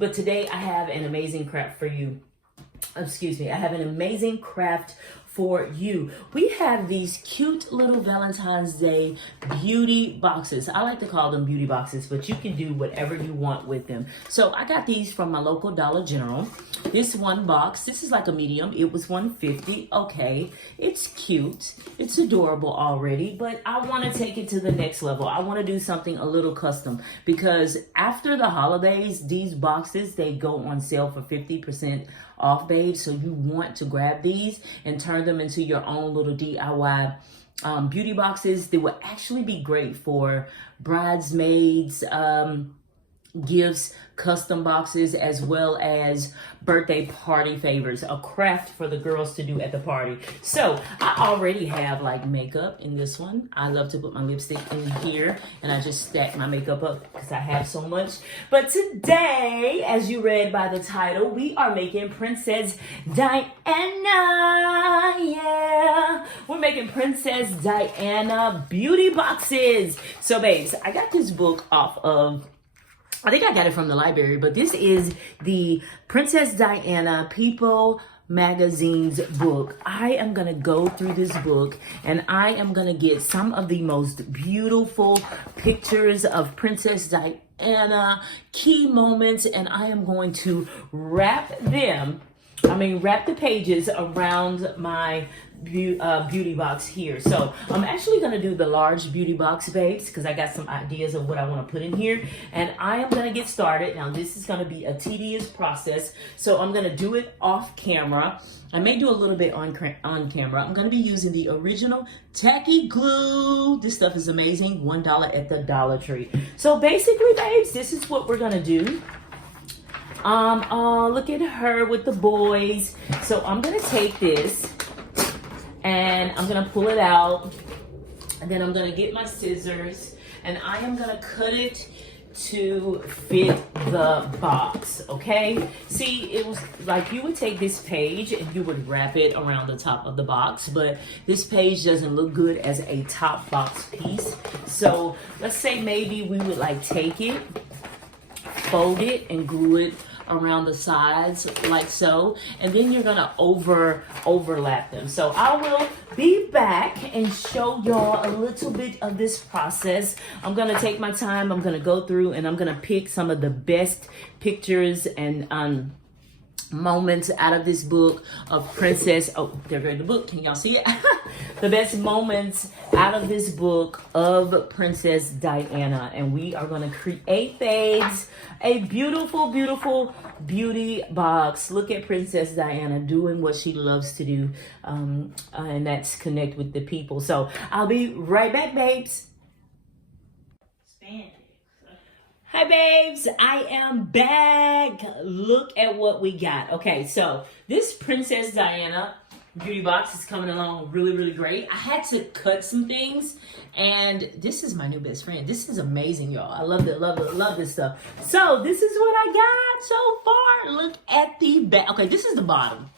but today I have an amazing craft for you. Excuse me, I have an amazing craft for you. We have these cute little Valentine's Day beauty boxes. I like to call them beauty boxes, but you can do whatever you want with them. So I got these from my local Dollar General. This one box, this is like a medium. It was $1.50. Okay, it's cute. It's adorable already, but I want to take it to the next level. I want to do something a little custom because after the holidays, these boxes, they go on sale for 50% off, babe. So you want to grab these and turn them into your own little DIY beauty boxes. They will actually be great for bridesmaids, gifts, custom boxes, as well as birthday party favors, a craft for the girls to do at the party. So I already have like makeup in this one. I love to put my lipstick in here and I just stack my makeup up because I have so much. But today, as you read by the title, we are making Princess Diana. Yeah, we're making Princess Diana beauty boxes. So babes, I got this book off of, I think I got it from the library, but this is the Princess Diana People Magazine's book. I am going to go through this book and I am going to get some of the most beautiful pictures of Princess Diana, key moments, and I am going to wrap the pages around my beauty box here. So I'm actually going to do the large beauty box, babes, because I got some ideas of what I want to put in here, and I am going to get started. Now this is going to be a tedious process, so I'm going to do it off camera. I may do a little bit on camera. I'm going to be using the original tacky glue. This stuff is amazing. $1 at the Dollar Tree. So basically, babes, this is what we're going to do. Oh, look at her with the boys. So I'm going to take this and I'm going to pull it out, and then I'm going to get my scissors and I am going to cut it to fit the box. Okay, see, it was like you would take this page and you would wrap it around the top of the box, but this page doesn't look good as a top box piece. So let's say maybe we would like take it, fold it, and glue it around the sides like so, and then you're gonna overlap them. So I will be back and show y'all a little bit of this process. I'm gonna take my time, I'm gonna go through and I'm gonna pick some of the best pictures and moments out of this book of Princess, oh, there goes the book, can y'all see it? The best moments out of this book of Princess Diana, and we are going to create, babes, a beautiful, beautiful beauty box. Look at Princess Diana doing what she loves to do, and that's connect with the people. So I'll be right back, babes. Hi babes, I am back. Look at what we got. Okay, so this Princess Diana beauty box is coming along really, really great. I had to cut some things, and this is my new best friend. This is amazing, y'all. I love it, love it, love this stuff. So this is what I got so far. Look at the back. Okay, this is the bottom.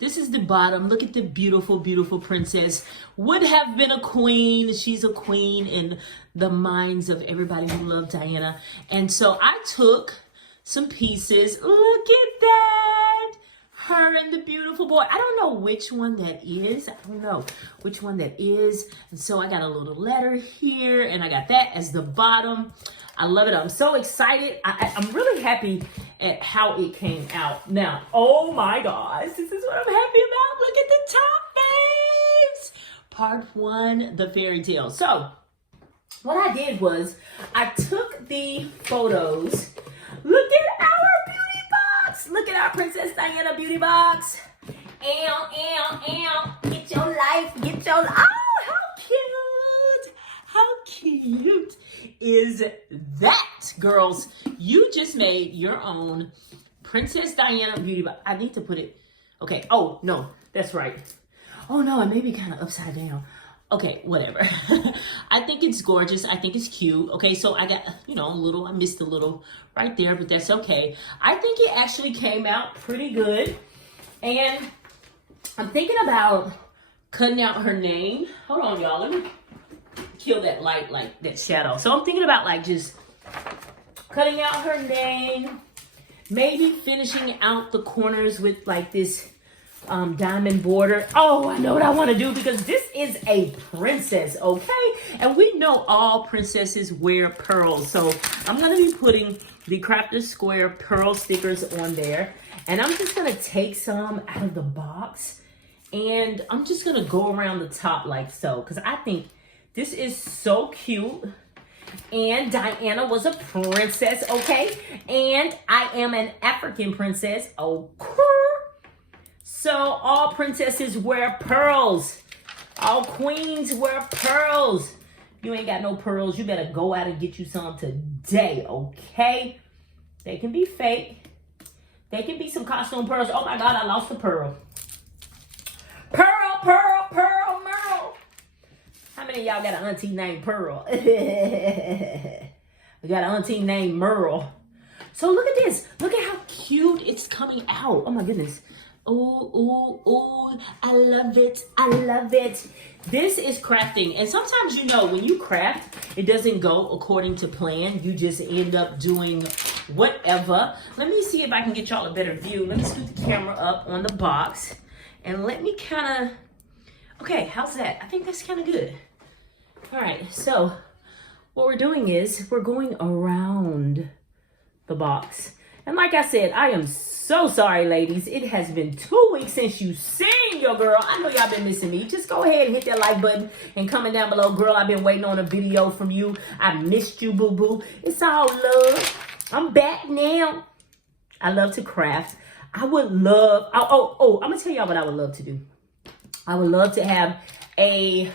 This is the bottom. Look at the beautiful, beautiful princess. Would have been a queen. She's a queen in the minds of everybody who loved Diana. And so I took some pieces. Look at that. Her and the beautiful boy. I don't know which one that is. I don't know which one that is. And so I got a little letter here, and I got that as the bottom. I love it. I'm so excited. I'm really happy at how it came out. Now, oh my gosh, this is what I'm happy about. Look at the top, babes. Part 1, the fairy tale. So what I did was I took the photos. Look at our beauty box. Look at our Princess Diana beauty box. Get your life, get your life. Oh, how cute. How cute is that, girls? You just made your own Princess Diana beauty box. I need to put it, okay. Oh, no, that's right. Oh, no, it may be kind of upside down. Okay, whatever. I think it's gorgeous. I think it's cute. Okay, so I got, I missed a little right there, but that's okay. I think it actually came out pretty good. And I'm thinking about cutting out her name. Hold on, y'all. Let me kill that light, like that shadow. So I'm thinking about like just cutting out her name Maybe finishing out the corners with like this diamond border. Oh, I know what I want to do because this is a princess, okay? And we know all princesses wear pearls. So I'm going to be putting the Crafter's Square pearl stickers on there. And I'm just going to take some out of the box. And I'm just going to go around the top like so. Because I think this is so cute. And Diana was a princess, okay? And I am an African princess, okay? So all princesses wear pearls. All queens wear pearls. You ain't got no pearls, you better go out and get you some today, okay? They can be fake. They can be some costume pearls. Oh my God, I lost the pearl. Pearl, pearl, pearl, Merle. How many of y'all got an auntie named Pearl? We got an auntie named Merle. So look at this. Look at how cute it's coming out. Oh my goodness. Ooh, ooh, ooh. I love it. I love it. This is crafting. And sometimes, you know, when you craft, it doesn't go according to plan. You just end up doing whatever. Let me see if I can get y'all a better view. Let me scoot the camera up on the box. And let me kind of... Okay, how's that? I think that's kind of good. All right, so what we're doing is we're going around the box. And like I said, I am so sorry, ladies. It has been 2 weeks since you seen your girl. I know y'all been missing me. Just go ahead and hit that like button and comment down below. Girl, I've been waiting on a video from you. I missed you, boo-boo. It's all love. I'm back now. I love to craft. I would love... I'm going to tell y'all what I would love to do. I would love to have a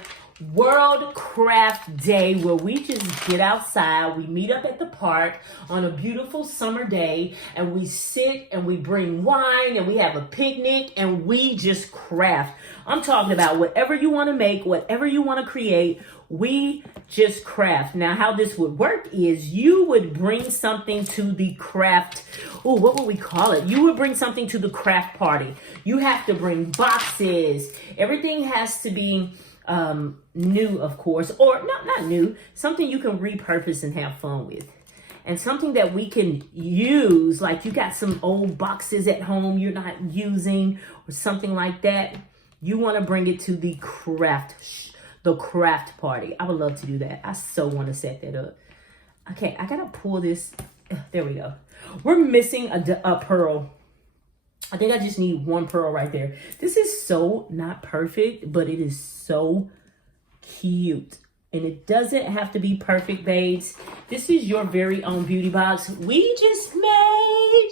World Craft Day where we just get outside, we meet up at the park on a beautiful summer day, and we sit and we bring wine and we have a picnic and we just craft. I'm talking about whatever you want to make, whatever you want to create, we just craft. Now, how this would work is you would bring something to the craft. Oh, what would we call it? You would bring something to the craft party. You have to bring boxes. Everything has to be new, of course, or not new, something you can repurpose and have fun with. And something that we can use, like you got some old boxes at home you're not using or something like that. You want to bring it to the craft party. I would love to do that. I so want to set that up. Okay, I gotta pull this. There we go. We're missing a pearl. I think I just need one pearl right there. This is so not perfect, but it is so cute. And it doesn't have to be perfect, babes. This is your very own beauty box. We just made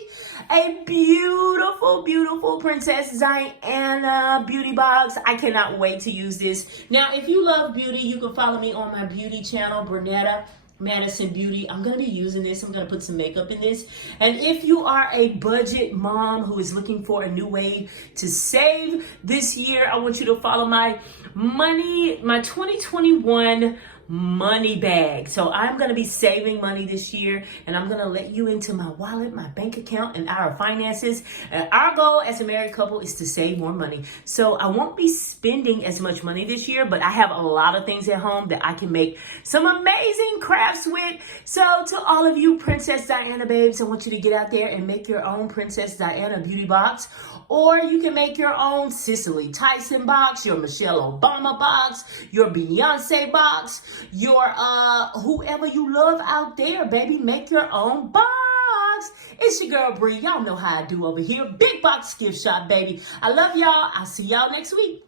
a beautiful, beautiful Princess Diana beauty box. I cannot wait to use this. Now, if you love beauty, you can follow me on my beauty channel, Bernetta Madison Beauty. I'm going to be using this. I'm going to put some makeup in this. And if you are a budget mom who is looking for a new way to save this year, I want you to follow my 2021 money bag. So I'm going to be saving money this year, and I'm going to let you into my wallet, my bank account, and our finances. And our goal as a married couple is to save more money. So I won't be spending as much money this year, but I have a lot of things at home that I can make some amazing crafts with. So to all of you Princess Diana babes, I want you to get out there and make your own Princess Diana beauty box. Or you can make your own Cicely Tyson box, your Michelle Obama box, your Beyonce box, your whoever you love out there, baby. Make your own box. It's your girl Bree. Y'all know how I do over here. Big box gift shop, baby. I love y'all. I'll see y'all next week.